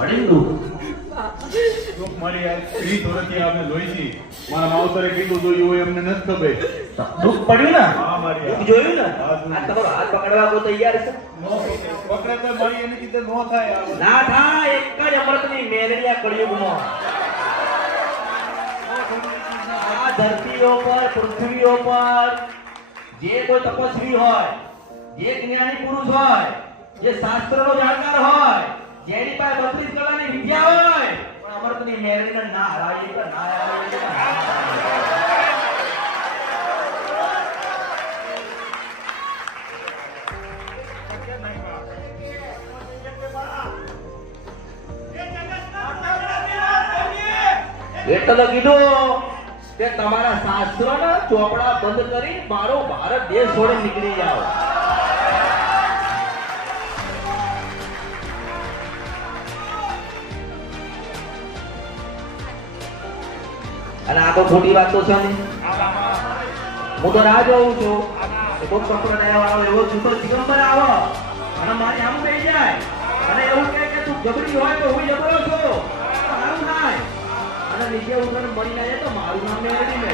પડીંદુ તો મારી આ સ્ત્રી ધોરતી આપણે જોઈ છે મારા માવતરે કીધું જોયું હોય એમને નથી ખબર દુઃખ પડ્યું ને હા મારી દુઃખ જોયું ને હા, જોયું. આ તમારો હાથ પકડવા કો તૈયાર છે નો પકડે તો મારી એને કીધે નો થાય આ બધું. ના થાય એક જ અમૃતની મેલડીયા કળિયુગમાં આ ધરતીઓ પર પૃથ્વીઓ પર જે કોઈ તપસ્વી હોય જે જ્ઞાની પુરુષ હોય જે શાસ્ત્રનો જાણકાર હોય જેની પાસે 32 કલાની વિદ્યા હોય પણ અમૃતની મેલડીને ના હરાવી કે ના હરાવી કે ના હરાવી. એટલે કીધું કે તમારા શાસ્ત્રોના ચોપડા બંધ કરી મારો ભારત દેશ છોડી નીકળી જાઓ. અને આ તો ખોટી વાત તો છે ને. હું તો રાહ જોઉં છું કે કોઈક સંપ્રદાય વાળો એવો છૂટો દિગંબર આવે અને મારી આમ થઈ જાય અને એવું કહે કે તું જબરી હોય તો હું જબરો છું તો સારું થાય અને નીચે ઉતરીને મરી જાય તો મારું નામ મેળવી લે.